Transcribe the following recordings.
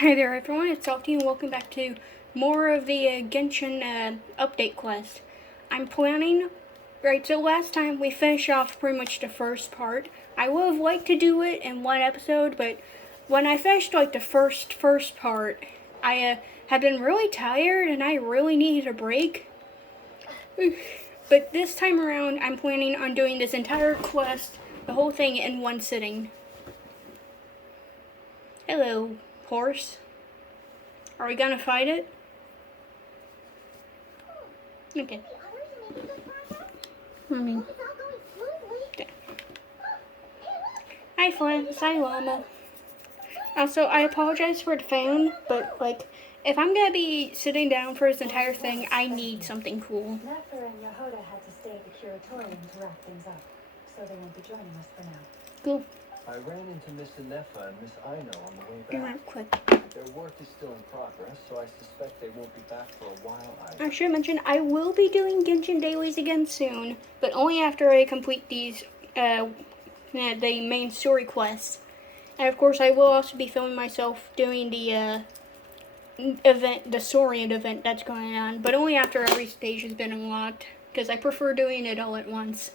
Hi there everyone, it's Salty and welcome back to more of the Genshin update quest. I'm planning, so last time we finished off pretty much the first part. I would have liked to do it in one episode, but when I finished like the first part, I had been really tired and I really needed a break. But this time around, I'm planning on doing this entire quest, the whole thing in one sitting. Hello, horse. Are we gonna fight it? Okay. Hi, Flint. Hi, Llama. Also, I apologize for the phone, but if I'm gonna be sitting down for this entire thing, I need something cool. Nefer and Ahort had to stay at the curatorium to wrap things up, so they won't be joining us for now. Cool. I ran into Miss Nefer and Miss Aino on the way back. Right, quick. Their work is still in progress, so I suspect they won't be back for a while either. I should mention I will be doing Genshin dailies again soon, but only after I complete these, the main story quests. And of course, I will also be filming myself doing the event, the Saurian event that's going on, but only after every stage has been unlocked, because I prefer doing it all at once.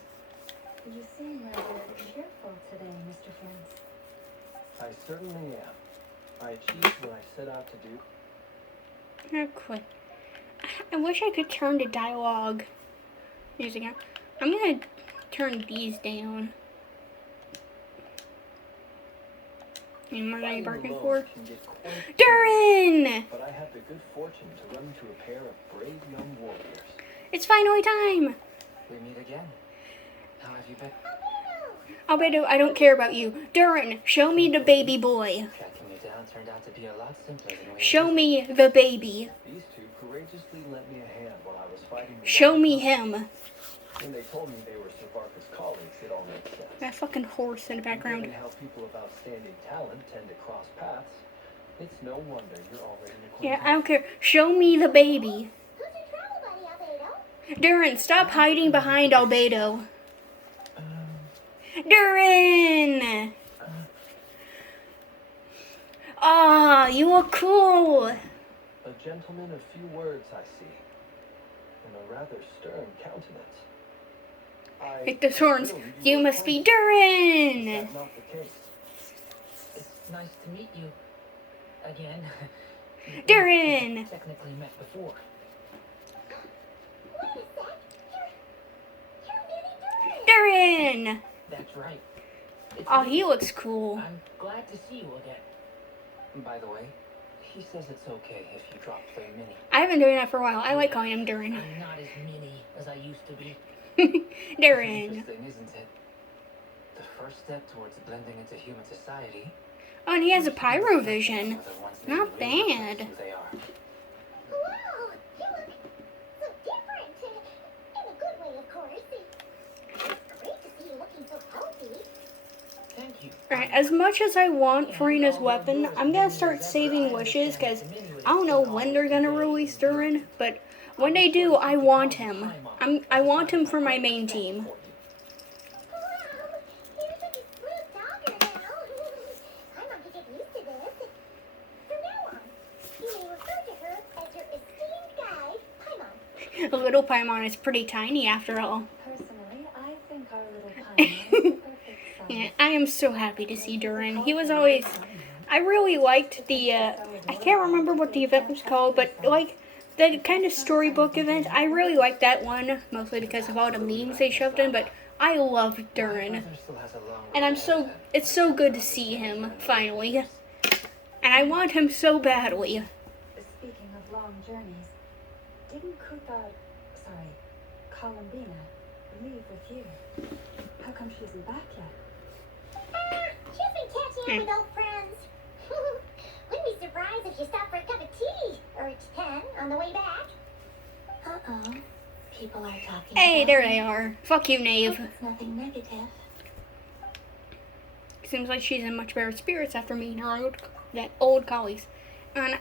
You seem rather cheerful today, Mr. Flint. I certainly am. I achieved what I set out to do. Oh, quick. I wish I could turn the dialogue music out. I'm gonna turn these down. And what are you barking for? Durin! But I had the good fortune to run into a pair of brave young warriors. It's finally time! We meet again. How have you been? Albedo, I don't care about you. Durin, show me the baby boy. Tracking you down turned out to be a lot simpler than we Show me the baby. These two courageously lent me a hand while I was fighting. Show me him. When they told me they were Savarka's colleagues, it all made sense. That fucking horse in the background. Given how people of outstanding talent tend to cross paths, it's no wonder you're already acquainted. Yeah, I don't care. Show me the baby. Durin, stop hiding behind Albedo. Durin! Ah, you look cool. A gentleman of few words, I see, and a rather stern countenance. Hit the horns. You must be Is Durin. that not the case? It's nice to meet you again. Durin! We've technically met before. Durin! That's right. It's Oh, me. he looks cool. I'm glad to see you again. By the way, he says it's okay if you drop the mini. I've been doing that for a while. I like calling him Durin. I'm not as mini as I used to be. Durin. Interesting, isn't it? The first step towards blending into human society. Oh, and he has a pyro vision. are the ones that Not really bad. reflect who they are. Wow, you look so different. In a good way, of course. It's great to see you looking so healthy. Thank you. Alright, as much as I want Farina's weapon, I'm gonna start saving wishes, because I don't know when they're gonna release Durin, but when they do, I want him. I want him for my main team. Wow, you're such a smooth talker now. I'm going to get used to this. From now on, you may refer to her as your esteemed guide, Paimon. Little Paimon is pretty tiny after all. Personally, I think our little Paimon is the perfect size. Yeah, I am so happy to see Durin. He was always... I really liked the, I can't remember what the event was called, but the kind of storybook event, I really liked that one, mostly because of all the memes they shoved in, but I love Durin. Brother still has a long And it's so good to see him, finally. And I want him so badly. Speaking of long journeys, didn't Columbina, leave with you? How come she isn't back yet? She's been catching up with old friends. Wouldn't be surprised if you stopped for a cup of tea or 10 on the way back. Uh-oh. People are talking Hey, about there me. they are. Fuck you, Knave. It's nothing negative. Seems like she's in much better spirits after meeting her old colleagues. And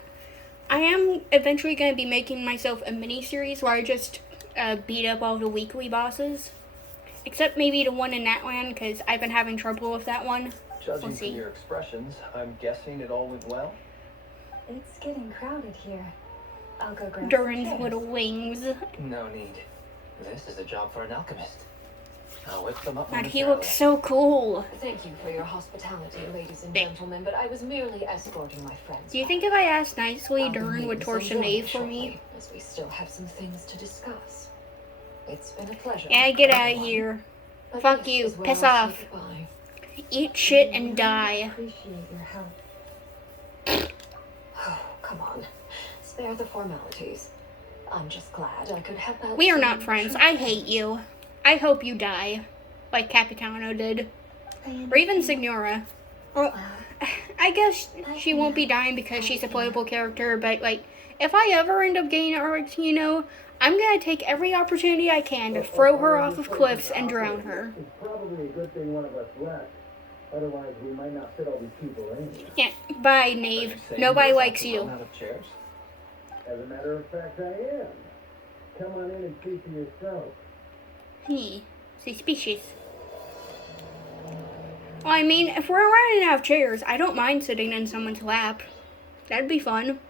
I am eventually going to be making myself a mini-series where I just beat up all the weekly bosses. Except maybe the one in Natland, because I've been having trouble with that one. Judging We'll see. from your expressions, I'm guessing it all went well. It's getting crowded here. I'll go grab some Durin's chairs. little wings. No need. This is a job for an alchemist. I'll whip them up God, on he looks so cool. Thank you for your hospitality, ladies and gentlemen, but I was merely escorting my friends. Do you think if I asked nicely, I'll be Durin would meeting torch some an A German for me? shortly, as we still have some things to discuss. It's been a pleasure. Yeah, get out of everyone, here. but Fuck this you. is where Piss I'll off. say goodbye. Eat shit and die. Appreciate your help. Oh, come on. Spare the formalities. I'm just glad I could help out. We are some not friends. true I hate you. I hope you die. Like Capitano did. Or even Signora. Or, I guess she won't be dying because she's a playable character, but like, if I ever end up getting arcs, you know, I'm gonna take every opportunity I can to throw her off of cliffs and drown her. It's probably a good thing one of us left. Otherwise, we might not fit all these people in. Yeah, bye, Knave. Nobody likes you. Out of chairs? As a matter of fact, I am. Come on in and see for yourself. Suspicious. Well, I mean, if we're running out of chairs, I don't mind sitting in someone's lap. That'd be fun.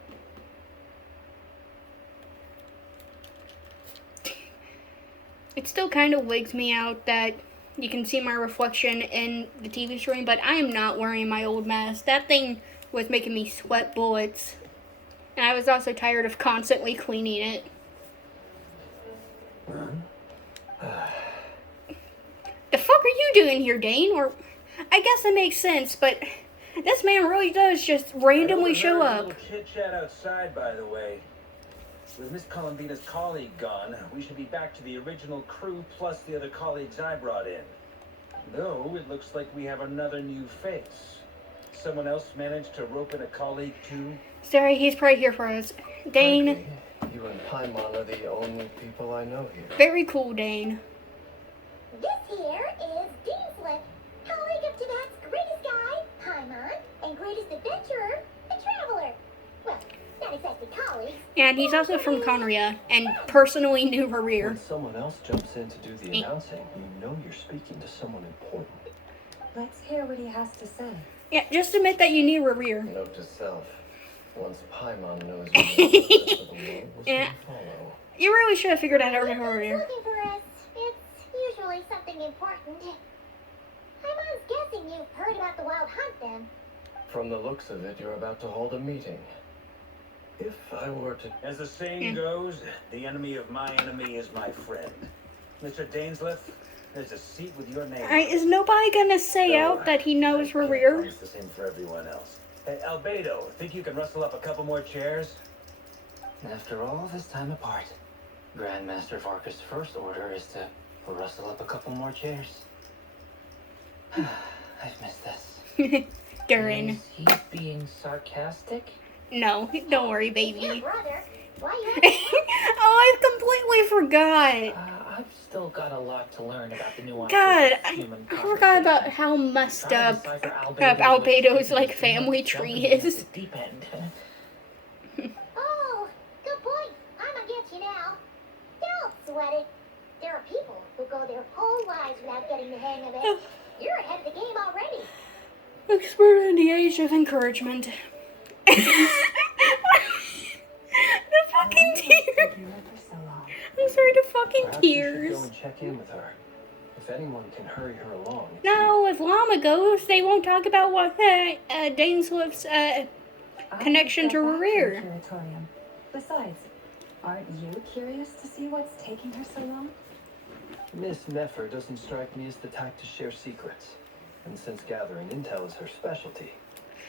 It still kind of wigs me out that you can see my reflection in the TV screen, but I am not wearing my old mask. That thing was making me sweat bullets. And I was also tired of constantly cleaning it. The fuck are you doing here, Dane? Or, I guess it makes sense, but this man really does just randomly show up. Chit chat outside, by the way. With Miss Columbina's colleague gone, we should be back to the original crew plus the other colleagues I brought in. Though it looks like we have another new face. Someone else managed to rope in a colleague too? Sorry, he's probably here for us. Dane, Frankly, you and Paimon are the only people I know here. very cool, Dane. This here is Deanslip, colleague of Tibet's greatest guy, Paimon, and greatest adventurer, the Traveler. Well, not exactly colleagues. And he's also from Conria, and personally knew her rear. When someone else jumps in to do the announcing, you know you're speaking to someone important. Let's hear what he has to say. Yeah, just admit that you knew her rear. Note to self. Once Paimon knows you, the rest of the world will Yeah. soon follow. You really should have figured out her Someone's rear. looking for us. It's usually something important. Paimon's guessing you've heard about the Wild Hunt then. From the looks of it, you're about to hold a meeting. If I were to... As the saying goes, the enemy of my enemy is my friend. Mr. Dainsleff, there's a seat with your name. Alright, is nobody gonna say out that he knows her rear? It's the same for everyone else. Hey, Albedo, think you can rustle up a couple more chairs? After all this time apart, Grandmaster Varka's first order is to rustle up a couple more chairs. I've missed this. Durin. Is he being sarcastic? No, don't worry, Your baby. brother. Why you Oh, I completely forgot. I've still got a lot to learn about the nuances God, of I human forgot about conversation. how messed Trying to up decipher Albedo's way like of family jumping tree into is. the deep end. Oh, good point. I'ma get you now. Don't sweat it. There are people who go their whole lives without getting the hang of it. You're ahead of the game already. Expert in the age of encouragement. The fucking tears. Taking her for so long. I'm sorry, the fucking Perhaps you should go tears. and check in with her. If anyone can hurry her along. it's No, if Llama goes, they won't talk about what Dainsleif's I connection to get her back rear. the Curatorium. Besides, aren't you curious to see what's taking her so long? Miss Nefer doesn't strike me as the type to share secrets. And since gathering intel is her specialty,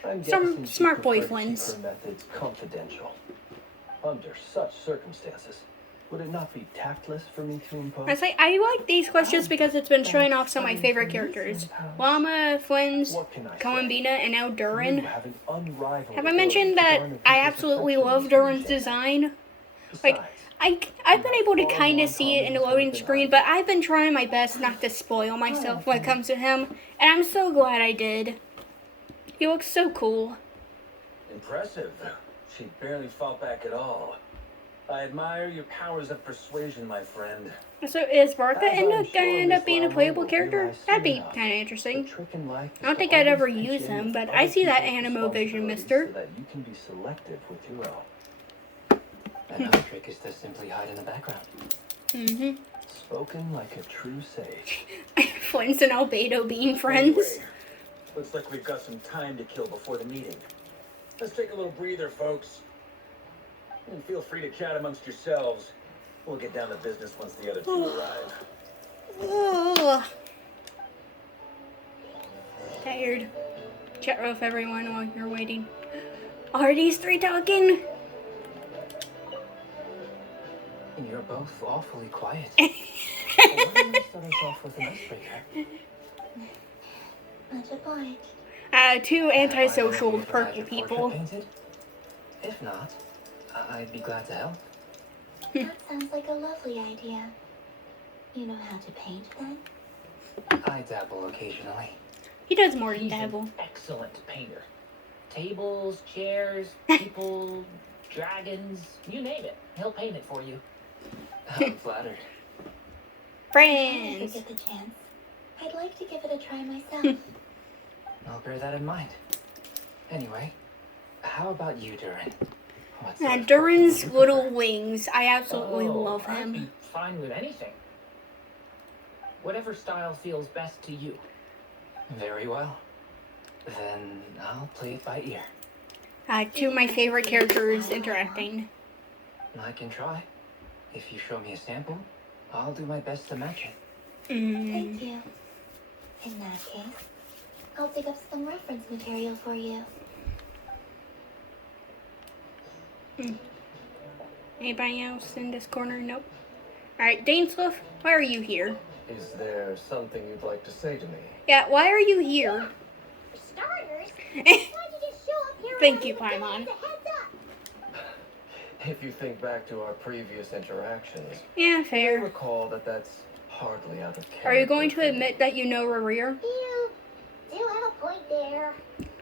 I'm Some guessing she'd smart prefer to boyfriends. keep her methods confidential. Under such circumstances, would it not be tactless for me to impose? I say I like these questions because it's been showing off some of my favorite characters. Llama, Flynn's, What can I say? Columbina, and now You Durin. have an unrivaled Have I ability mentioned to that garner I people's absolutely affection love and Durin's attention. design? Like, Besides, I've been able to kind of see it in the loading screen, but I've been trying my best not to spoil myself when it comes to him, and I'm so glad I did. He looks so cool. Impressive. She barely fought back at all. I admire your powers of persuasion, my friend. So is Varka As I'm sure gonna end Miss up being a Lamo playable will character? realize That'd soon be enough, kind of the interesting. trick in life is I don't to think I'd ever always pitch use in him, with but other I see that people's Animo Vision responsibilities Mister. so that you can be selective with your own. Another trick is to simply hide in the background. Mm-hmm. Spoken like a true sage. Flynn's and Albedo being friends. Anyway, looks like we've got some time to kill before the meeting. Let's take a little breather, folks. And feel free to chat amongst yourselves. We'll get down to business once the other two arrive. Ugh. Tired. Chat with everyone while you're waiting. Are these three talking? You're both awfully quiet. Why don't you start us off with an icebreaker? Much obliged. Two antisocial Either of you ever had purple your people. portrait painted? If not, I'd be glad to help. That sounds like a lovely idea. You know how to paint then? I dabble occasionally. He does more than He's dabble. an excellent painter. Tables, chairs, people, dragons, you name it. He'll paint it for you. I'm flattered. If I Friends. get the chance, I'd like to give it a try myself. I'll bear that in mind. Anyway, how about you, Durin? What sort And of Durin's portrait do you little prefer? wings. I absolutely love I'd be him. fine with anything. Whatever style feels best to you. Very well. Then I'll play it by ear. Two of my favorite characters interacting. I can try. If you show me a sample, I'll do my best to match it. Thank you. In that case, I'll dig up some reference material for you. Anybody else in this corner? Nope. Alright, Dainsluff, why are you here? Is there something you'd like to say to me? Yeah, why are you here? For starters, why don't you just show up here Thank you, and give us Paimon. a heads up? If you think back to our previous interactions, Yeah, I fair. recall that that's hardly out of character. Are you going to for me. admit that you know Rerir? You do have a point there.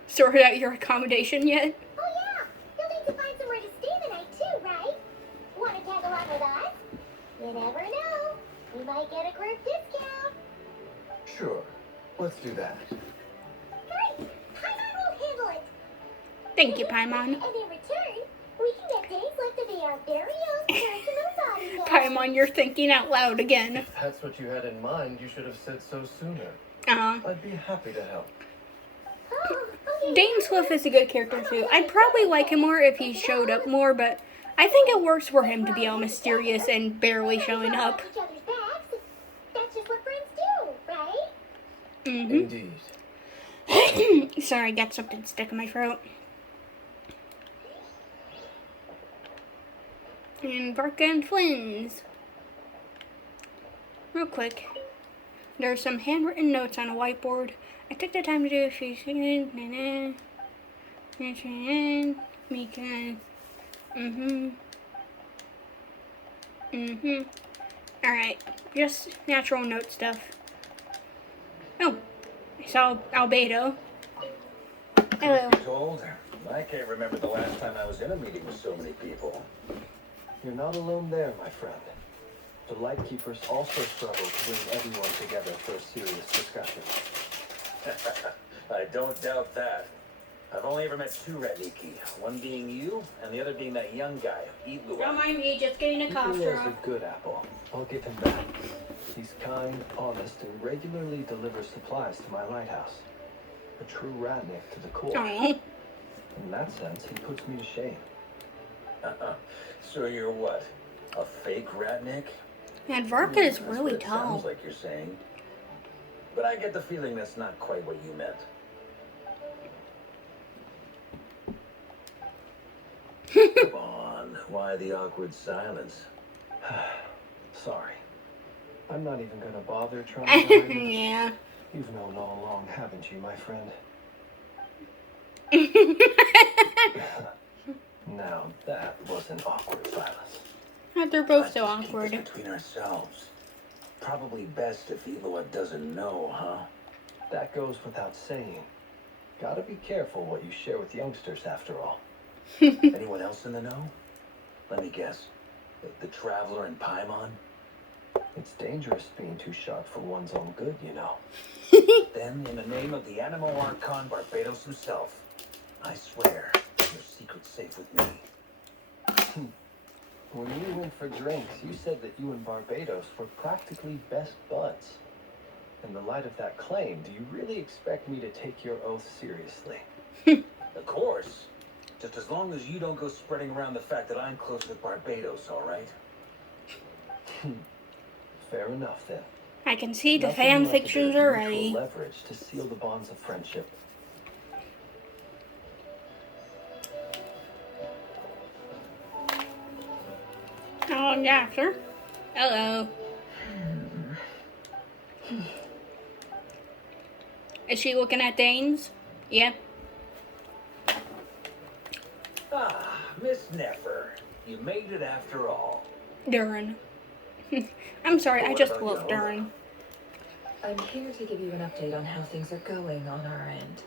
Sorted out your accommodation yet? Oh yeah, you'll need to find somewhere to stay the night too, right? Want to tag along with us? You never know. We might get a group discount. Sure. Let's do that. Great! Paimon will handle it. Thank you, Paimon. And in return, we can get Dainsleff to be our very own personal bodyguard. Paimon, you're thinking out loud again. If that's what you had in mind, you should have said so sooner. Uh-huh. I'd be happy to help. Oh, okay. Dainsluff is a good character too. I'd probably like him more if he showed up more, but I think it works for him to be all mysterious and barely showing up. Each other's backs. That's just what friends do, right? Mm-hmm. Indeed. Sorry, I got something stuck in my throat. And Varka and Flynn's. Real quick. There are some handwritten notes on a whiteboard. I took the time to do a few things. Alright, just natural note stuff. Oh, I saw Albedo. Hello. Truth be told, I can't remember the last time I was in a meeting with so many people. You're not alone there, my friend. The Lightkeepers also struggle to bring everyone together for a serious discussion. I don't doubt that. I've only ever met two Ratniki, one being you, and the other being that young guy, Don't Ilua. mind me, just getting a cough Ilua is drop. a good apple. I'll give him that. He's kind, honest, and regularly delivers supplies to my lighthouse. A true Ratnik to the core. Oh, In that sense, he puts me to shame. So you're what? A fake Ratnik? and Varka is That's really what it tall. sounds like you're saying. But I get the feeling that's not quite what you meant. Come on, why the awkward silence? Sorry. I'm not even gonna bother trying to hide it. Yeah. You've known all along, haven't you, my friend? Now that was an awkward silence. They're both Let's so just keep awkward. this between ourselves. Probably best if Ilua doesn't know, huh? That goes without saying. Gotta be careful what you share with youngsters, after all. Anyone else in the know? Let me guess. The Traveler and Paimon? It's dangerous being too sharp for one's own good, you know. Then, in the name of the Animo Archon Barbados himself, I swear your secret's safe with me. When we went for drinks, you said that you and Barbados were practically best buds. In the light of that claim, do you really expect me to take your oath seriously? Of course. Just as long as you don't go spreading around the fact that I'm close with Barbados, all right? Fair enough, then. I can see the Nothing fan like a bit fictions of already. mutual leverage to seal the bonds of friendship. Oh, yeah, sure. Hello. Is she looking at Danes? Yeah. Ah, Miss Nefer. You made it after all. Durin. I'm sorry, I What just about love Yoda? Durin. I'm here to give you an update on how things are going on our end.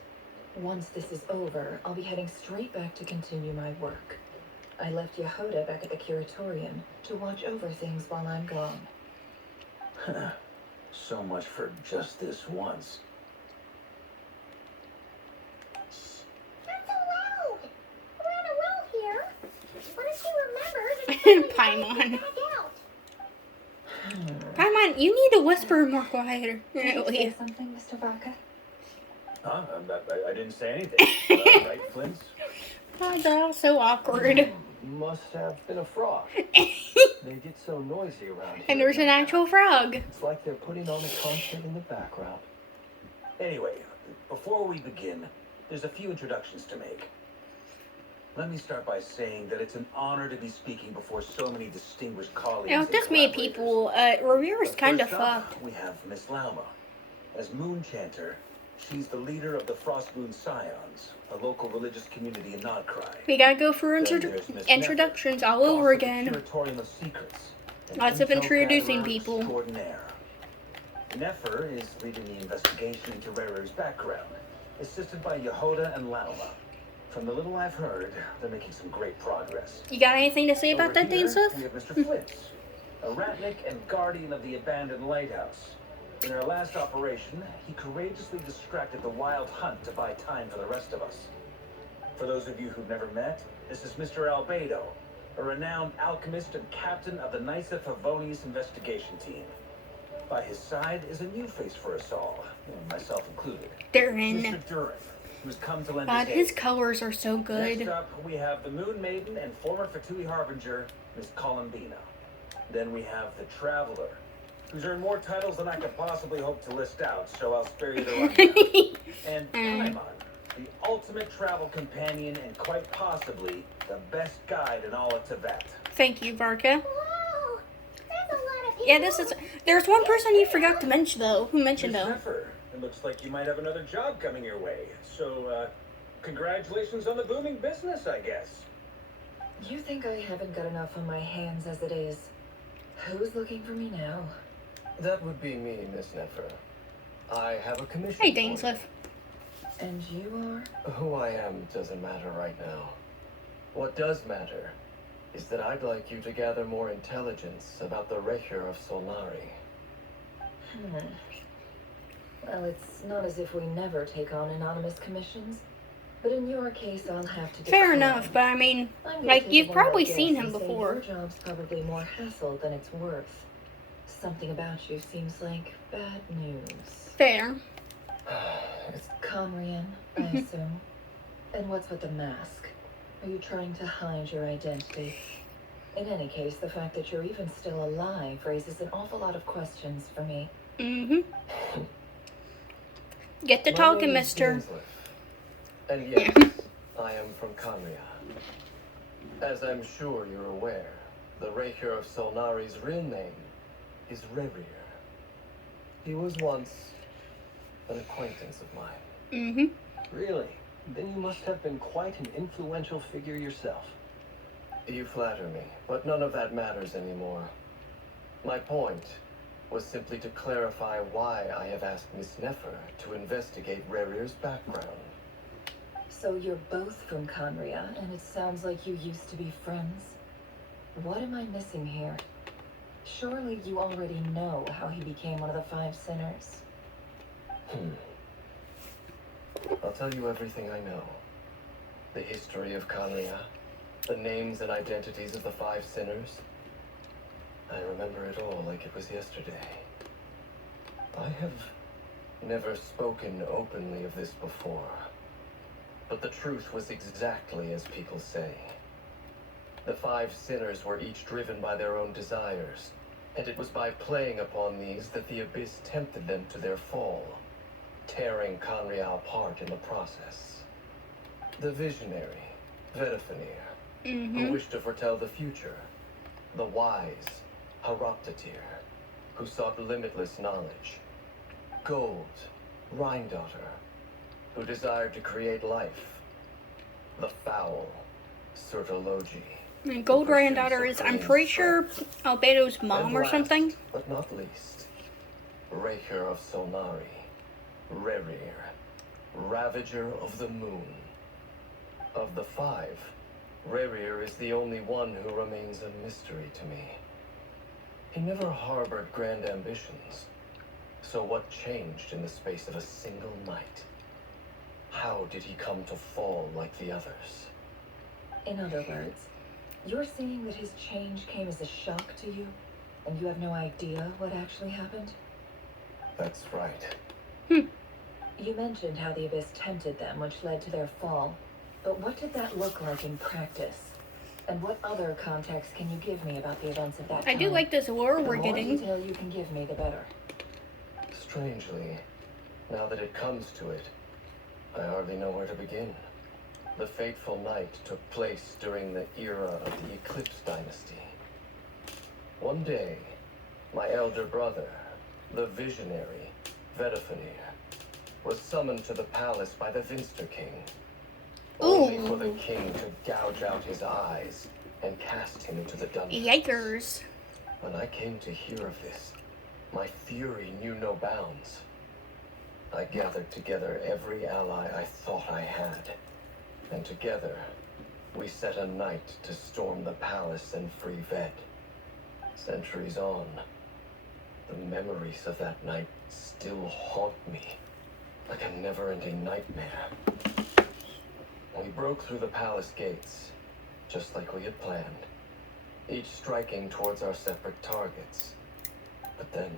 Once this is over, I'll be heading straight back to continue my work. I left Yehoda back at the Curatorium to watch over things while I'm gone. So much for just this once. Not so loud. We're on a roll here. Why don't you remember to Paimon. back out? Paimon, you need to whisper more quieter. Did you say Really. something, Mr. Varka? Huh? I didn't say anything. Right, Flint? Oh, that's so awkward. Must have been a frog. They get so noisy around here. And there's an actual frog. It's like they're putting on a concert in the background. Anyway, before we begin, there's a few introductions to make. Let me start by saying that it's an honor to be speaking before so many distinguished colleagues. Now, and this many collaborators. people, Revere's But kind of first up, fucked. we have Miss Lauma. As Moon Chanter, she's the leader of the Frost Moon Scions, a local religious community in Nodcry. We gotta go through Then there's Miss introductions Nefer, all over boss of the again. Curatorium of Secrets. and Lots of intel introducing gatherer people. extraordinaire. Nefer is leading the investigation into Reru's background, assisted by Yehoda and Lauma. From the little I've heard, they're making some great progress. You got anything to say about Over that, here, Dainseth? we have Mr. Flintz, a ratnik and guardian of the abandoned lighthouse. In our last operation, he courageously distracted the wild hunt to buy time for the rest of us. For those of you who've never met, this is Mr. Albedo, a renowned alchemist and captain of the Nysa Favonius investigation team. By his side is a new face for us all, and myself included. Durin. Mr. Durin, who's come to lend God, his his aid. colors are so Next good. up, we have the Moon Maiden and former Fatui Harbinger, Miss Columbina. Then we have the Traveler, who's earned more titles than I could possibly hope to list out, so I'll spare you the rundown. And Paimon, the ultimate travel companion and quite possibly the best guide in all of Tibet. Thank you, Varka. Whoa, that's a lot of people. Yeah, there's one person you forgot to mention, though. Who mentioned, Miss though? Nefer, it looks like you might have another job coming your way. So, congratulations on the booming business, I guess. You think I haven't got enough on my hands as it is? Who's looking for me now? That would be me, Miss Nefer. I have a commission. Hey, for you. Dainseth. And you are? Who I am doesn't matter right now. What does matter is that I'd like you to gather more intelligence about the Recher of Solnari. Well, it's not as if we never take on anonymous commissions. But in your case, I'll have to Fair decline. enough, but I mean, I'm gonna like, take you've a probably wild seen guess him and say before. Your job's probably more hassle than it's worth. Something about you seems like bad news. Fair. It's Conrian, I assume. And what's with the mask? Are you trying to hide your identity? In any case, the fact that you're even still alive raises an awful lot of questions for me. Mm-hmm. Get to My talking, name is mister. Genshin, and yes, I am from Conria. As I'm sure you're aware, the Recher of Solnari's real name is Rerir. He was once an acquaintance of mine. Mm-hmm. Really? Then you must have been quite an influential figure yourself. You flatter me, but none of that matters anymore. My point was simply to clarify why I have asked Miss Nefer to investigate Rerir's background. So you're both from Conria, and it sounds like you used to be friends? What am I missing here? Surely you already know how he became one of the 5 sinners. I'll tell you everything I know. The history of Kanria, the names and identities of the 5 sinners. I remember it all like it was yesterday. I have never spoken openly of this before, but the truth was exactly as people say. The 5 sinners were each driven by their own desires, and it was by playing upon these that the Abyss tempted them to their fall, tearing Kanria apart in the process. The visionary, Vedifenir, who wished to foretell the future. The wise, Ahort, who sought limitless knowledge. Gold, Rhine-daughter, who desired to create life. The foul, Sertologi. And Gold Granddaughter is, I'm pretty sure, Albedo's mom And or last, something. but not least, Raker of Solnari, Rerir, Ravager of the Moon. Of the 5, Rerir is the only one who remains a mystery to me. He never harbored grand ambitions. So what changed in the space of a single night? How did he come to fall like the others? In other words, you're saying that his change came as a shock to you, and you have no idea what actually happened? That's right. You mentioned how the Abyss tempted them, which led to their fall. But what did that look like in practice? And what other context can you give me about the events of that time? I do like this lore we're The more getting. detail you can give me, the better. Strangely, now that it comes to it, I hardly know where to begin. The fateful night took place during the era of the Eclipse Dynasty. One day, my elder brother, the visionary, Vedifenir, was summoned to the palace by the Vinster King. Only for the king to gouge out his eyes and cast him into the dungeon. Yikers. When I came to hear of this, my fury knew no bounds. I gathered together every ally I thought I had, and together we set a night to storm the palace and free Ved. Centuries on, the memories of that night still haunt me like a never-ending nightmare. We broke through the palace gates, just like we had planned, each striking towards our separate targets. But then,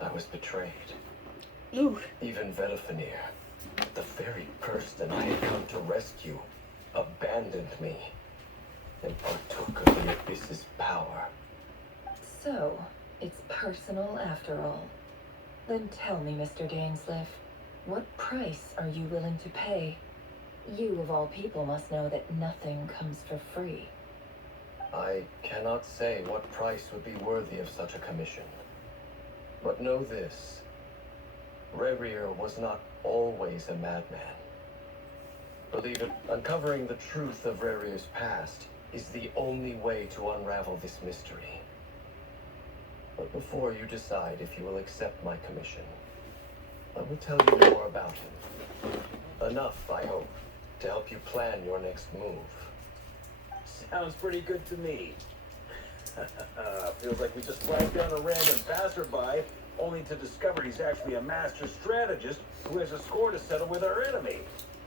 I was betrayed. Ooh. Even Vedifenir, the very person I had come to rescue, abandoned me and partook of the Abyss's power. So, it's personal after all. Then tell me, Mr. Dainsleif, what price are you willing to pay? You, of all people, must know that nothing comes for free. I cannot say what price would be worthy of such a commission. But know this. Rerir was not always a madman. Believe it, uncovering the truth of Rerir's past is the only way to unravel this mystery. But before you decide if you will accept my commission, I will tell you more about him. Enough, I hope, to help you plan your next move. Sounds pretty good to me. Feels like we just flagged down a random passerby, only to discover he's actually a master strategist who has a score to settle with our enemy.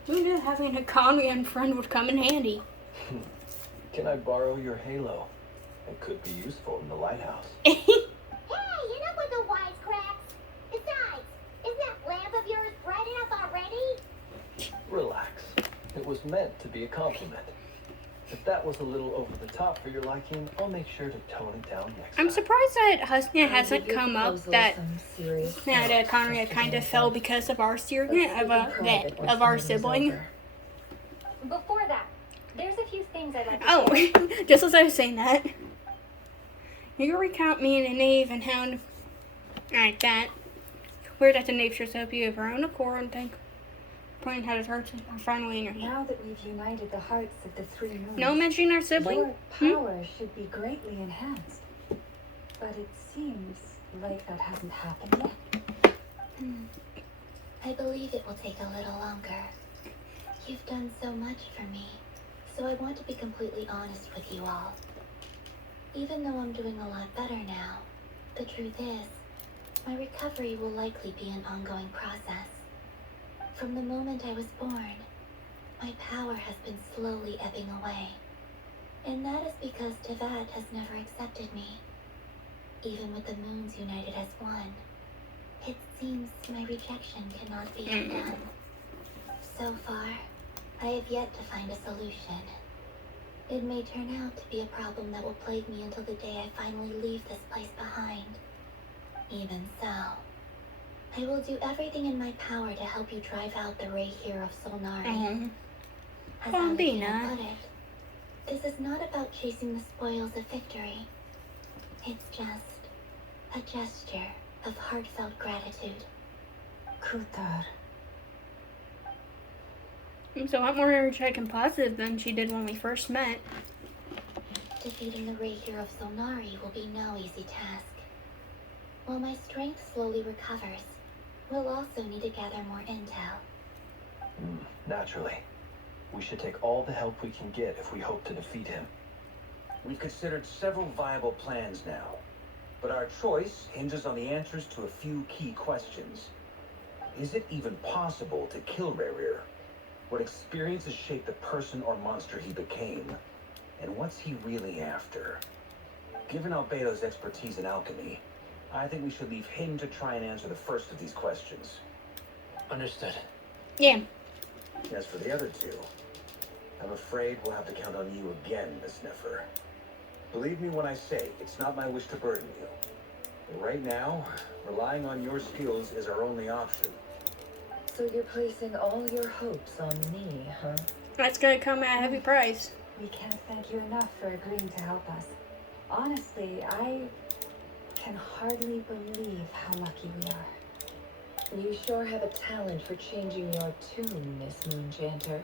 Who knew having a Conrian friend would come in handy? Can I borrow your halo? It could be useful in the lighthouse. Hey, enough with the wisecracks. Besides, isn't that lamp of yours bright enough already? Relax. It was meant to be a compliment. If that was a little over the top for your liking, I'll make sure to tone it down next I'm time. surprised that Husnia hasn't Your come up proposal that some serious that thought, Conria Mr. kind of Dainsleif. fell because of our Let's of speak in private once our the meeting's sibling. over. Before that, there's a few things I'd like to Oh, say. just as I was saying that. You can recount me and a knave and hound like that. Weird that the knave shows up you of her own accord and think pointing how it hurts are finally in your hand. Now that we've united the hearts of the 3 moons, No mentioning our sibling? your power should be greatly enhanced. But it seems like that hasn't happened yet. I believe it will take a little longer. You've done so much for me, so I want to be completely honest with you all. Even though I'm doing a lot better now, the truth is, my recovery will likely be an ongoing process. From the moment I was born, my power has been slowly ebbing away. And that is because Tevat has never accepted me. Even with the moons united as one, it seems my rejection cannot be undone. So far, I have yet to find a solution. It may turn out to be a problem that will plague me until the day I finally leave this place behind. Even so, I will do everything in my power to help you drive out the ray here of Solnari. As Alakina put it, this is not about chasing the spoils of victory. It's just a gesture of heartfelt gratitude. Kutar. So a lot more energetic and positive than she did when we first met. Defeating the ray here of Solnari will be no easy task. While my strength slowly recovers, we'll also need to gather more intel. Naturally. We should take all the help we can get if we hope to defeat him. We've considered several viable plans now, but our choice hinges on the answers to a few key questions. Is it even possible to kill Rerir? What experiences shaped the person or monster he became? And what's he really after? Given Albedo's expertise in alchemy, I think we should leave him to try and answer the first of these questions. Understood. Yeah. As for the other two, I'm afraid we'll have to count on you again, Miss Nefer. Believe me when I say it's not my wish to burden you. But right now, relying on your skills is our only option. So you're placing all your hopes on me, huh? That's gonna come at a heavy price. We can't thank you enough for agreeing to help us. Honestly, I can hardly believe how lucky we are. You sure have a talent for changing your tune, Miss Moonchanter.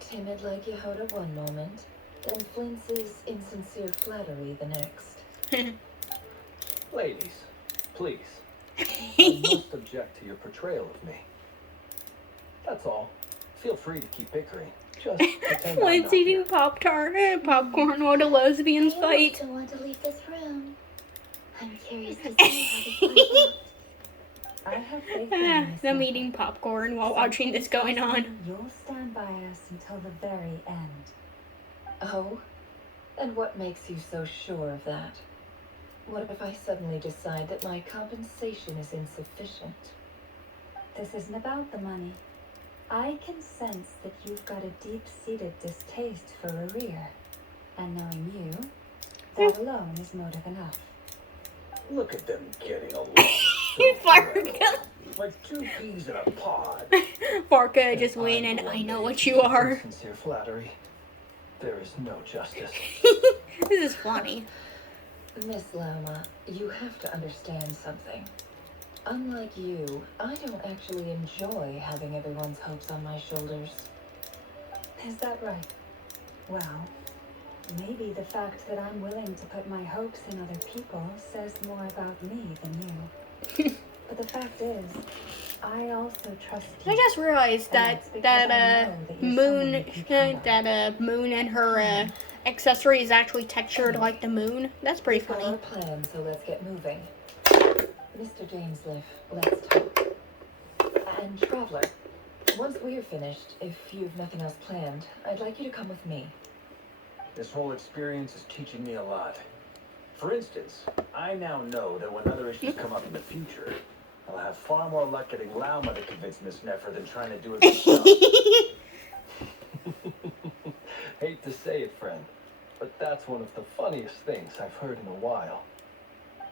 Timid like Yehoda one moment, then flinches insincere flattery the next. Ladies, please. I must object to your portrayal of me. That's all. Feel free to keep bickering. Just pretend I'm Lynn's not eating here. popcorn while the lesbians I fight. also want to leave this room. I'm curious to see how this plays out. I have faith in you, Miss Them Nefer. eating popcorn while watching this going on. You'll stand by us until the very end. Oh? And what makes you so sure of that? What if I suddenly decide that my compensation is insufficient? This isn't about the money. I can sense that you've got a deep-seated distaste for Rerir. And knowing you, that alone is motive enough. Look at them getting along. Farka. Like two peas in a pod. Farka just win and I know what you are. Sincere flattery. There is no justice. This is funny. Miss Lama, you have to understand something. Unlike you, I don't actually enjoy having everyone's hopes on my shoulders. Is that right? Well, maybe the fact that I'm willing to put my hopes in other people says more about me than you. But the fact is, I also trust you. I just realized that moon moon and her accessory is actually textured like the moon. That's pretty We've got funny. our plan, so let's get moving. Mr. Dainsliff, let's talk. And Traveler, once we're finished, if you've nothing else planned, I'd like you to come with me. This whole experience is teaching me a lot. For instance, I now know that when other issues come up in the future, I'll have far more luck getting Lauma to convince Miss Nefer than trying to do it myself. Hate to say it, friend, but that's one of the funniest things I've heard in a while.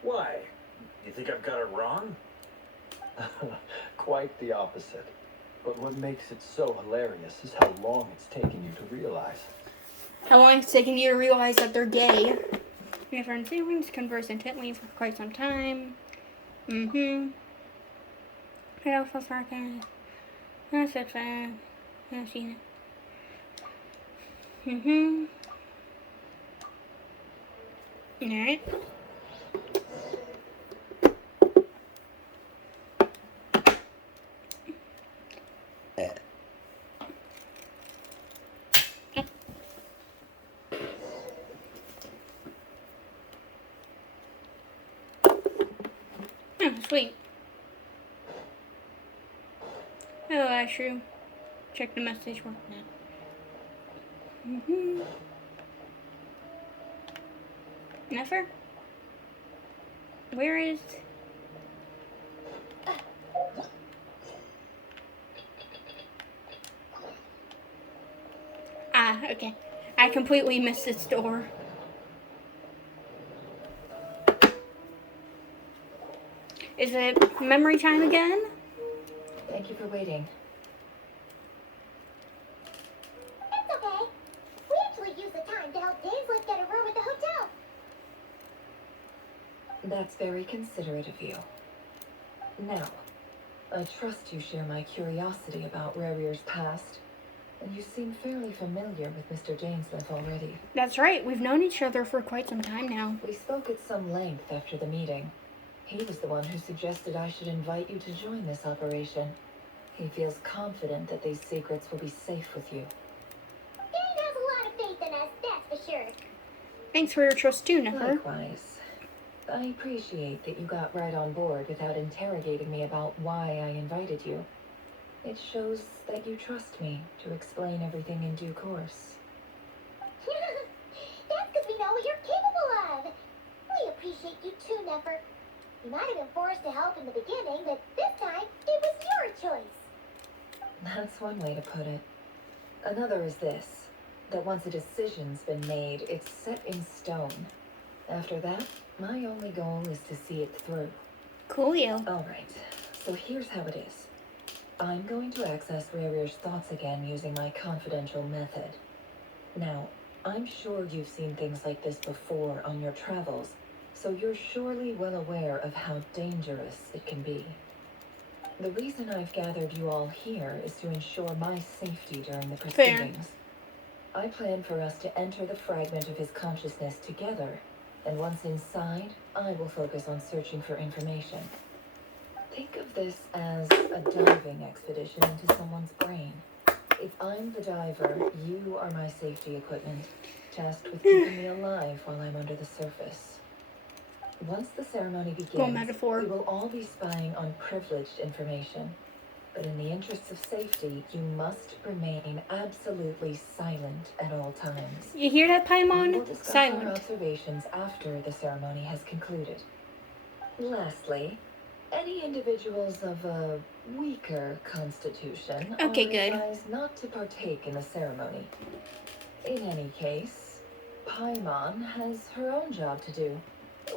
Why? You think I've got it wrong? Quite the opposite. But what makes it so hilarious is how long it's taken you to realize. How long it's taken you to realize that they're gay? Different siblings converse intently for quite some time. I also fucking. That's it, fine. I've seen it. Alright. Sweet. Hello, Ashru. Check the message work now. Never? Where is... Ah, okay. I completely missed this door. Is it memory time again? Thank you for waiting. It's okay. We actually used the time to help Dainslet get a room at the hotel. That's very considerate of you. Now, I trust you share my curiosity about Rarier's past, and you seem fairly familiar with Mr. Dainslet already. That's right. We've known each other for quite some time now. We spoke at some length after the meeting. He was the one who suggested I should invite you to join this operation. He feels confident that these secrets will be safe with you. Dane has a lot of faith in us, that's for sure. Thanks for your trust too, Nefer. Likewise. I appreciate that you got right on board without interrogating me about why I invited you. It shows that you trust me to explain everything in due course. That's because we know what you're capable of. We appreciate you too, Nefer. You might have been forced to help in the beginning, but this time it was your choice. That's one way to put it. Another is this, that once a decision's been made, it's set in stone. After that, my only goal is to see it through. Coolio. Alright, so here's how it is. I'm going to access Rarier's thoughts again using my confidential method. Now, I'm sure you've seen things like this before on your travels, so you're surely well aware of how dangerous it can be. The reason I've gathered you all here is to ensure my safety during the proceedings. I plan for us to enter the fragment of his consciousness together, and once inside, I will focus on searching for information. Think of this as a diving expedition into someone's brain. If I'm the diver, you are my safety equipment, tasked with keeping me alive while I'm under the surface. Once the ceremony begins, metaphor. we will all be spying on privileged information. But in the interests of safety, you must remain absolutely silent at all times. You hear that, We will Paimon? discuss our Silent. observations after the ceremony has concluded. Lastly, any individuals of a weaker constitution Okay, are good. advised not to partake in the ceremony. In any case, Paimon has her own job to do,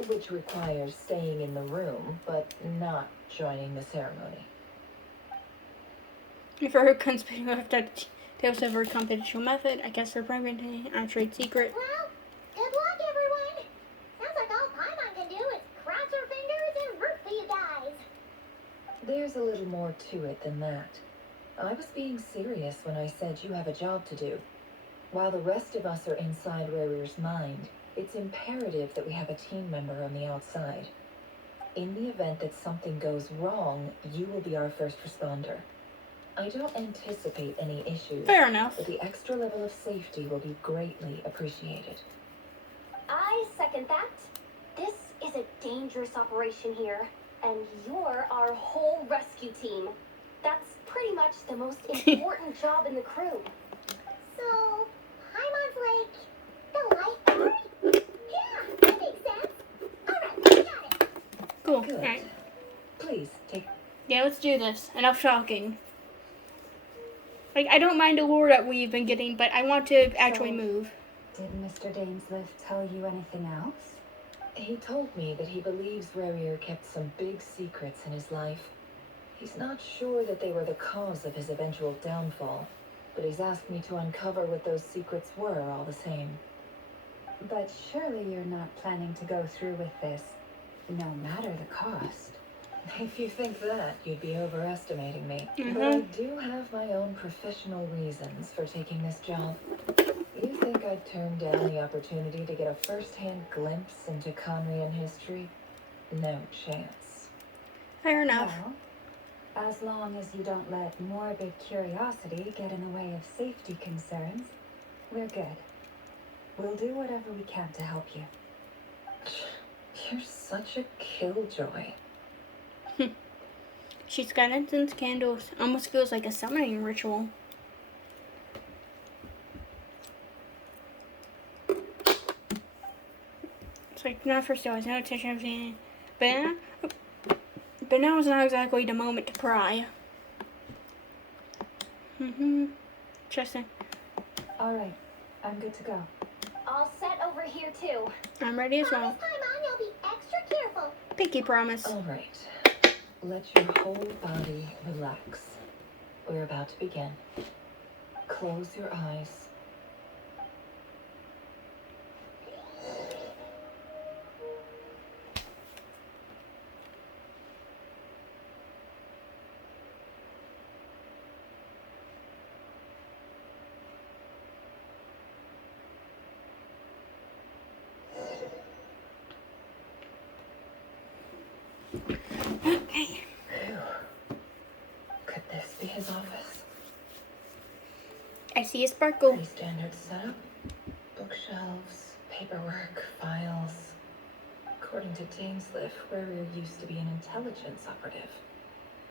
which requires staying in the room, but not joining the ceremony. For her tales of her confidential method, I guess her private our trade secret. Well, good luck, everyone. Sounds like all Paimon can do is cross her fingers and root for you guys. There's a little more to it than that. I was being serious when I said you have a job to do. While the rest of us are inside Rarier's mind, it's imperative that we have a team member on the outside. In the event that something goes wrong, you will be our first responder. I don't anticipate any issues, Fair enough. but the extra level of safety will be greatly appreciated. I second that. This is a dangerous operation here, and you're our whole rescue team. That's pretty much the most important job in the crew. So, Paimon's like the lifeguard? Yeah, that makes sense. Alright, got it. Cool. Good. Alright. Please, take... Yeah, let's do this. Enough talking. Like, I don't mind the lore that we've been getting, but I want to actually move. Did Mr. Dainslet tell you anything else? He told me that he believes Rarier kept some big secrets in his life. He's not sure that they were the cause of his eventual downfall, but he's asked me to uncover what those secrets were all the same. But surely you're not planning to go through with this, no matter the cost. If you think that, you'd be overestimating me. But I do have my own professional reasons for taking this job. You think I'd turn down the opportunity to get a first-hand glimpse into Conrian history? No chance. Fair enough. Well, as long as you don't let morbid curiosity get in the way of safety concerns, we're good. We'll do whatever we can to help you. You're such a killjoy. She's got incense candles. Almost feels like a summoning ritual. It's like, not first hours, no attention. But now is not exactly the moment to cry. Interesting. All right, I'm good to go. All set over here too. I'm ready as well. Promise, Paimon, you'll be extra careful. Pinky promise. All right. Let your whole body relax. We're about to begin. Close your eyes. Okay. Could this be his office? I see a sparkle. Pretty standard setup. Bookshelves, paperwork, files. According to Dainsliff, Warrior used to be an intelligence operative.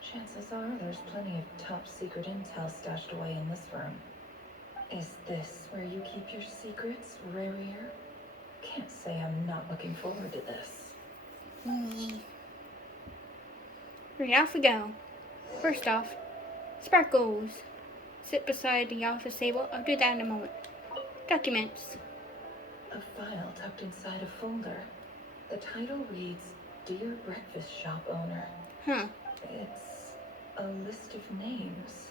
Chances are there's plenty of top secret intel stashed away in this room. Is this where you keep your secrets, Warrior? Can't say I'm not looking forward to this. Right, off we go. First off, sparkles. Sit beside the office table. I'll do that in a moment. Documents. A file tucked inside a folder. The title reads, Dear Breakfast Shop Owner. Huh. It's a list of names.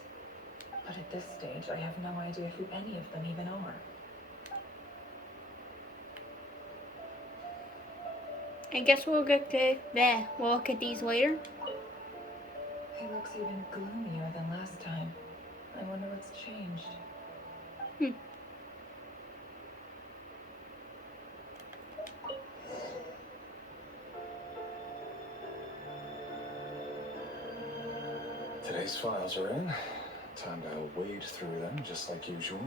But at this stage, I have no idea who any of them even are. I guess we'll get to there. We'll look at these later. He looks even gloomier than last time. I wonder what's changed. Today's files are in. Time to wade through them just like usual.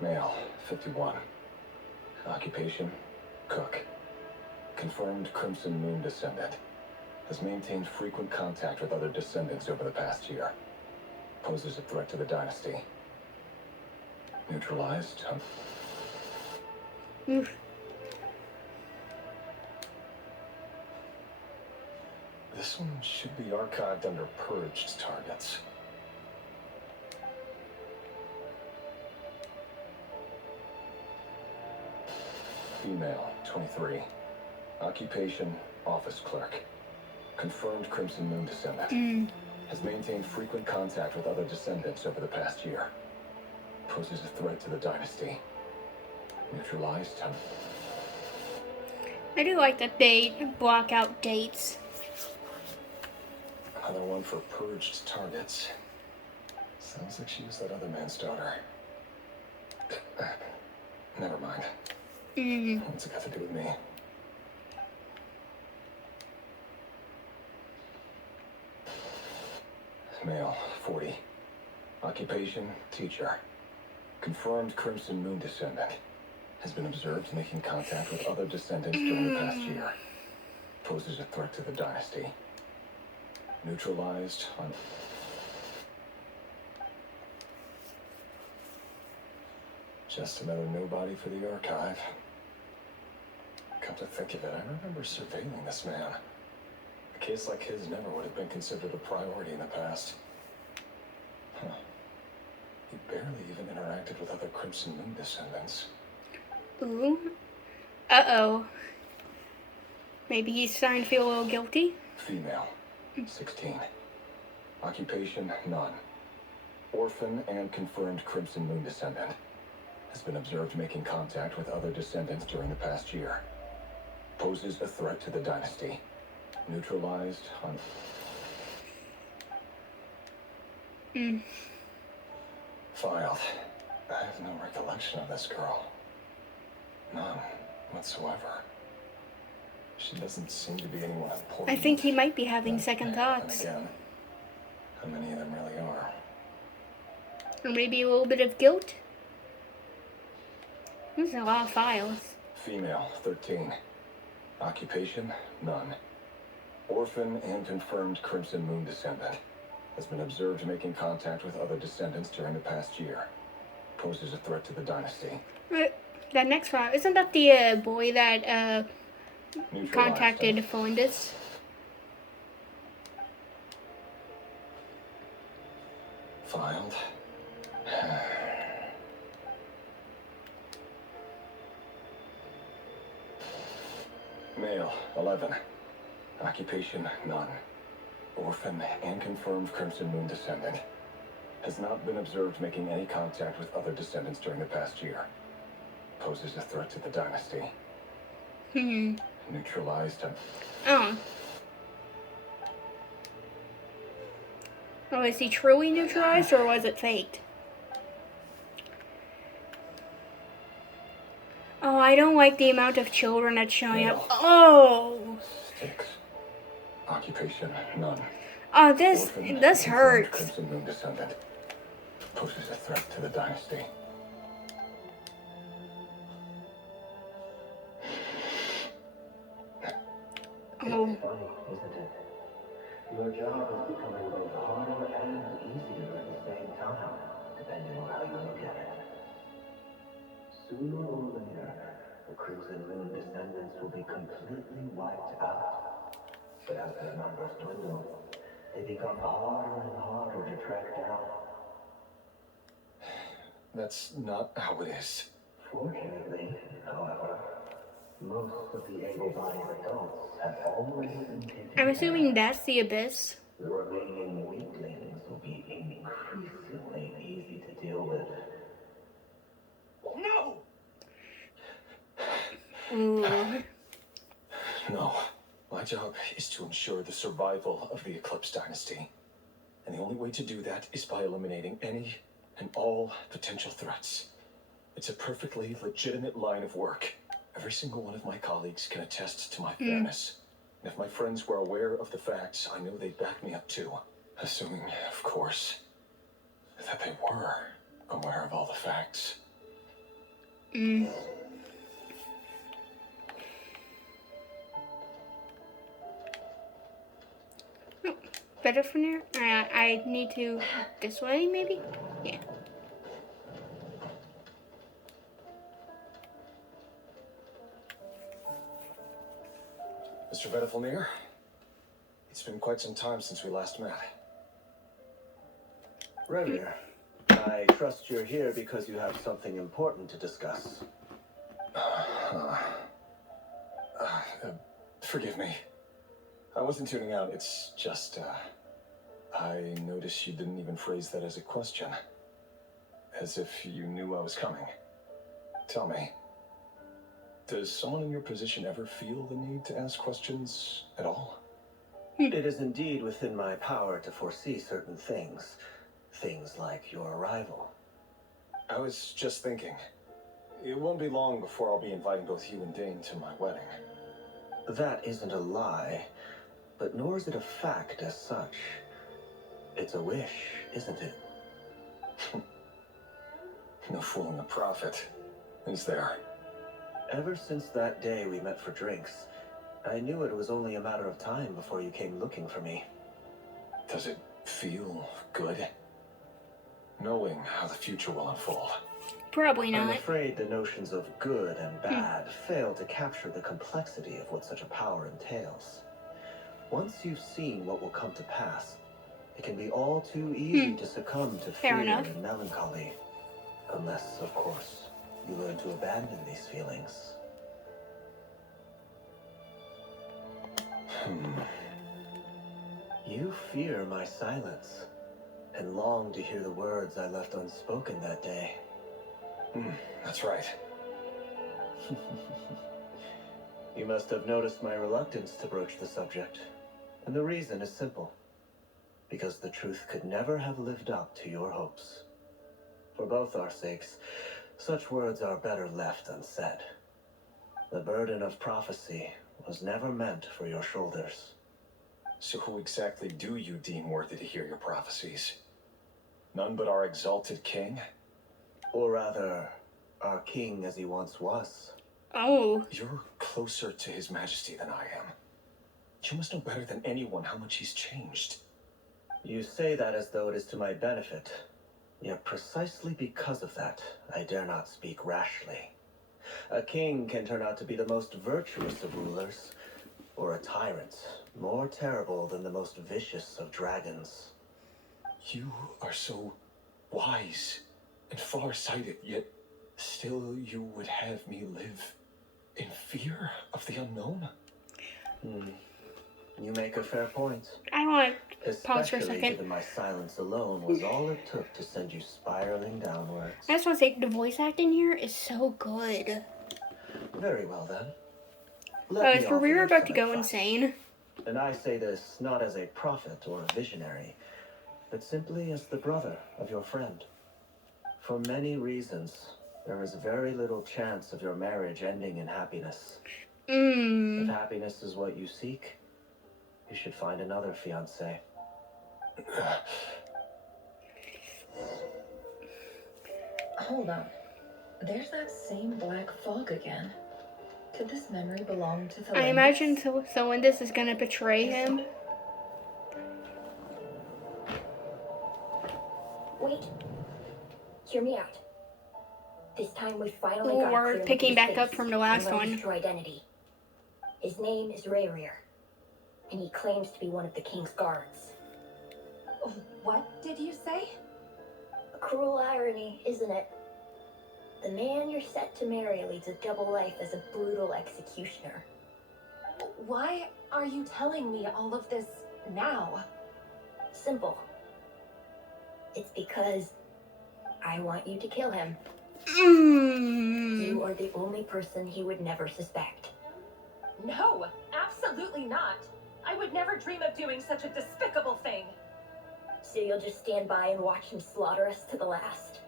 Male, 51. Occupation, cook. Confirmed Crimson Moon descendant. Has maintained frequent contact with other descendants over the past year. Poses a threat to the dynasty. Neutralized. Oof. This one should be archived under purged targets. Female, 23. Occupation, office clerk. Confirmed Crimson Moon descendant. Has maintained frequent contact with other descendants over the past year. Poses a threat to the dynasty. Neutralized. I do like that they block out dates. Another one for purged targets. Sounds like she was that other man's daughter. Never mind. What's it got to do with me? Male, 40. Occupation, teacher. Confirmed Crimson Moon descendant. Has been observed making contact with other descendants during the past year. Poses a threat to the dynasty. Neutralized on... Just another nobody for the archive. Come to think of it, I remember surveilling this man. A case like his never would have been considered a priority in the past. Huh. He barely even interacted with other Crimson Moon descendants. Ooh. Uh-oh. Maybe he's starting to feel a little guilty. Female, 16. Occupation, none. Orphan and confirmed Crimson Moon descendant. Has been observed making contact with other descendants during the past year. Poses a threat to the dynasty. Neutralized on... Filed. I have no recollection of this girl. None whatsoever. She doesn't seem to be anyone important. I think he might be having second And thoughts. again, how many of them really are? Or maybe a little bit of guilt. There's a lot of files. Female, 13. Occupation? None. Orphan and confirmed Crimson Moon descendant. Has been observed making contact with other descendants during the past year. Poses a threat to the dynasty. That next one, isn't that the boy that contacted Neutralized. Felindus? Filed. Male, 11. Occupation, none. Orphan and confirmed Crimson Moon descendant. Has not been observed making any contact with other descendants during the past year. Poses a threat to the dynasty. Neutralized. Oh. Oh, is he truly neutralized or was it faked? Oh, I don't like the amount of children that's showing up. Oh! 6. Occupation, none. Oh, this hurts. Crimson Moon descendant. Poses a threat to the dynasty. Oh. It's funny, isn't it? Your job is becoming both harder and easier at the same time, depending on how you look at it. Sooner or later, the Crimson Moon descendants will be completely wiped out. But as their numbers dwindle, they become harder and harder to track down. That's not how it is. Fortunately, however, most of the able-bodied adults have already been taken I'm care assuming of. that's the Abyss. The remaining weaklings will be increasingly easy to deal with. No! Ooh. No. My job is to ensure the survival of the Eclipse dynasty. And the only way to do that is by eliminating any and all potential threats. It's a perfectly legitimate line of work. Every single one of my colleagues can attest to my fairness. And if my friends were aware of the facts, I know they'd back me up too. Assuming, of course, that they were aware of all the facts. Better from here? I need to this way, maybe? Yeah. Mr. Vedifalnir, it's been quite some time since we last met. Remir, I trust you're here because you have something important to discuss. Forgive me. I wasn't tuning out. It's just, I noticed you didn't even phrase that as a question. As if you knew I was coming. Tell me, does someone in your position ever feel the need to ask questions at all? It is indeed within my power to foresee certain things. Things like your arrival. I was just thinking, it won't be long before I'll be inviting both you and Dane to my wedding. That isn't a lie, but nor is it a fact as such. It's a wish, isn't it? No fooling a prophet, is there? Ever since that day we met for drinks, I knew it was only a matter of time before you came looking for me. Does it feel good? Knowing how the future will unfold. Probably I'm not. afraid the notions of good and bad fail to capture the complexity of what such a power entails. Once you've seen what will come to pass, it can be all too easy to succumb to Fair fear enough. and melancholy. Unless, of course, you learn to abandon these feelings. You fear my silence, and long to hear the words I left unspoken that day. That's right. You must have noticed my reluctance to broach the subject. And the reason is simple. Because the truth could never have lived up to your hopes. For both our sakes, such words are better left unsaid. The burden of prophecy was never meant for your shoulders. So who exactly do you deem worthy to hear your prophecies? None but our exalted king? Or rather, our king as he once was. Oh. You're closer to His Majesty than I am. You must know better than anyone how much he's changed. You say that as though it is to my benefit. Yet precisely because of that, I dare not speak rashly. A king can turn out to be the most virtuous of rulers, or a tyrant, more terrible than the most vicious of dragons. You are so wise and far-sighted, yet still you would have me live in fear of the unknown? You make a fair point. I want to pause for a Especially second. given my silence alone was all it took to send you spiraling downwards. I just want to say the voice acting here is so good. Very well then. Let me For offer we were you about some to go advice. insane. And I say this not as a prophet or a visionary, but simply as the brother of your friend. For many reasons, there is very little chance of your marriage ending in happiness. If happiness is what you seek, you should find another fiancé. Hold on. There's that same black fog again. Could this memory belong to the I imagine Celindas is gonna betray him. Wait. Hear me out. This time we finally Oh, got a we're clear look picking at his back up face from the and last learned one. his true identity. His name is Rayrir, and he claims to be one of the king's guards. What did you say? A cruel irony, isn't it? The man you're set to marry leads a double life as a brutal executioner. Why are you telling me all of this now? Simple. It's because I want you to kill him. You are the only person he would never suspect. No, absolutely not. I would never dream of doing such a despicable thing. So you'll just stand by and watch him slaughter us to the last.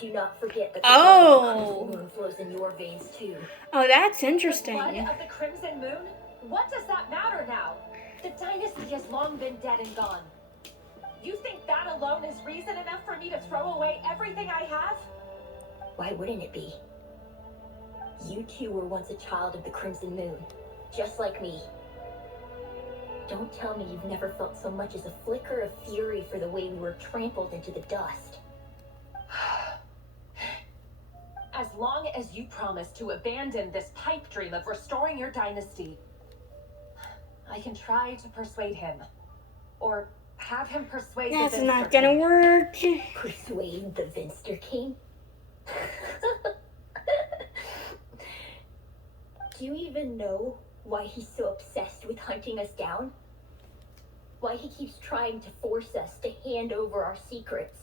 Do not forget that the blood of the Crimson Moon flows in your veins too. Oh, that's interesting. The blood of the Crimson Moon? What does that matter now? The dynasty has long been dead and gone. You think that alone is reason enough for me to throw away everything I have? Why wouldn't it be? You two were once a child of the Crimson Moon, just like me. Don't tell me you've never felt so much as a flicker of fury for the way we were trampled into the dust. As long as you promise to abandon this pipe dream of restoring your dynasty, I can try to persuade him. Or have him persuade That's the not Vinster gonna King. work. Persuade the Vinster King? Do you even know why he's so obsessed with hunting us down? Why he keeps trying to force us to hand over our secrets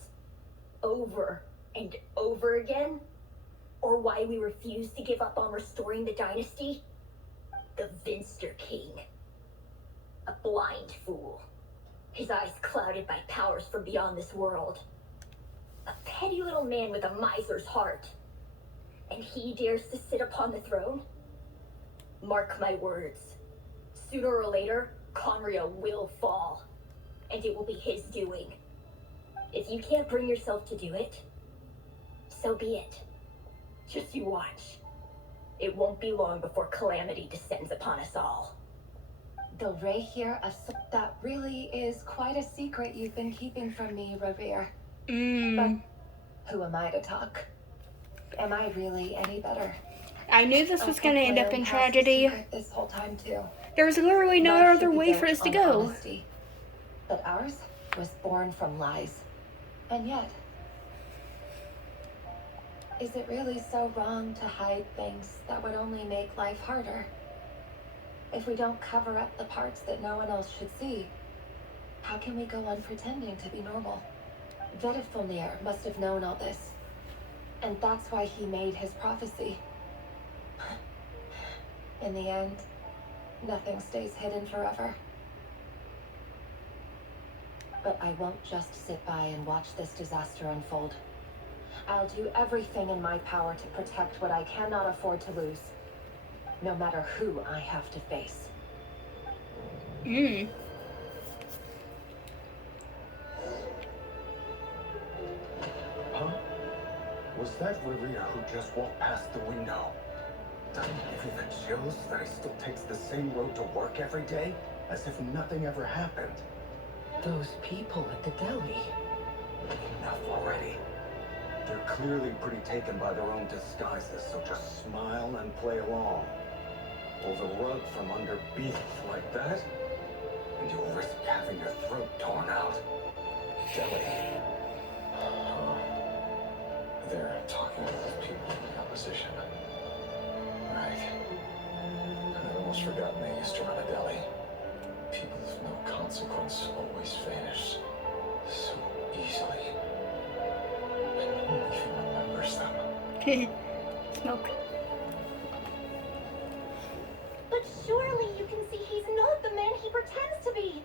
over and over again? Or why we refuse to give up on restoring the dynasty? The Vinster King. A blind fool. His eyes clouded by powers from beyond this world. A petty little man with a miser's heart. And he dares to sit upon the throne? Mark my words. Sooner or later, Conria will fall. And it will be his doing. If you can't bring yourself to do it, so be it. Just you watch. It won't be long before calamity descends upon us all. The Rayrir that really is quite a secret you've been keeping from me, Rayrir. But who am I to talk? Am I really any better? I knew this was gonna end up in Past tragedy. secret this whole time too. There was literally no Life other should be way built for this to on go. honesty. But ours was born from lies. And yet, is it really so wrong to hide things that would only make life harder? If we don't cover up the parts that no one else should see, how can we go on pretending to be normal? Vedifulnir must have known all this. And that's why he made his prophecy. In the end, nothing stays hidden forever. But I won't just sit by and watch this disaster unfold. I'll do everything in my power to protect what I cannot afford to lose, no matter who I have to face. Huh? Was that Revere who just walked past the window? Doesn't it give you the chills that he still takes the same road to work every day? As if nothing ever happened. Those people at the deli. Enough already. They're clearly pretty taken by their own disguises, so just smile and play along. Pull the rug from under beef like that, and you'll risk having your throat torn out. Deli. They're talking to those people in the opposition. Right. I'd almost forgotten they used to run a deli. People of no consequence always vanish so easily. And no one even remembers them. Smoke. But surely you can see he's not the man he pretends to be.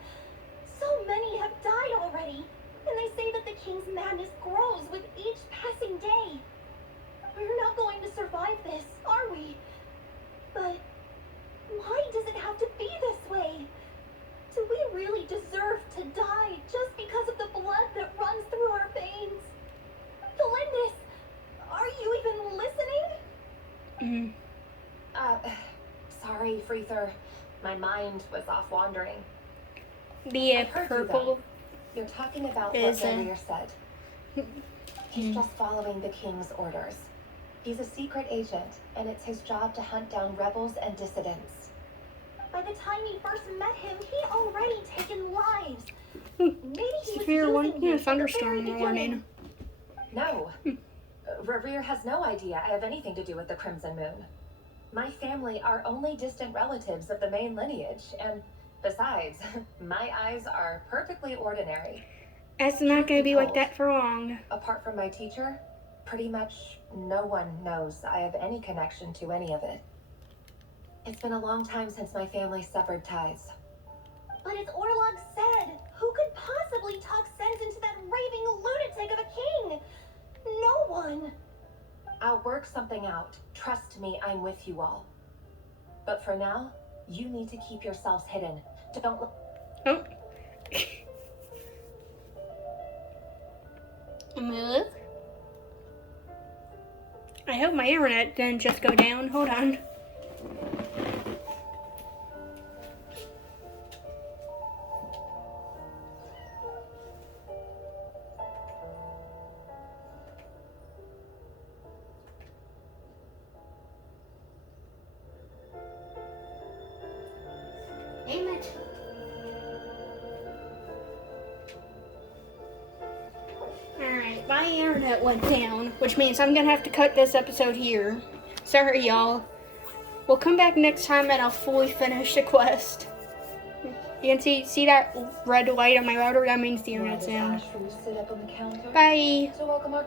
So many have died already, and they say that the king's madness grows with each passing day. We're not going to survive this, are we? But why does it have to be this way? Do we really deserve to die just because of the blood that runs through our veins? Galindus, are you even listening? Sorry, Freether. My mind was off wandering. The I've heard purple you, You're talking about is what Revere said. He's just following the king's orders. He's a secret agent, and it's his job to hunt down rebels and dissidents. By the time you first met him, he'd already taken lives. Maybe he was severe using one. you Yeah, at the very thunderstorm beginning. warning. No. Revere has no idea I have anything to do with the Crimson Moon. My family are only distant relatives of the main lineage, and besides, my eyes are perfectly ordinary. It's not gonna be like that for long. Apart from my teacher, pretty much no one knows I have any connection to any of it. It's been a long time since my family severed ties. But as Orlog said, who could possibly talk sense into that raving lunatic of a king? No one. I'll work something out. Trust me, I'm with you all. But for now, you need to keep yourselves hidden. Don't look. Oh. Move. I hope my internet didn't just go down. Hold on. Damn it. Alright, my internet went down, which means I'm gonna have to cut this episode here. Sorry, y'all. We'll come back next time and I'll fully finish the quest. You can see that red light on my router? That means the internet's in. Sit up on the counter Bye. to welcome our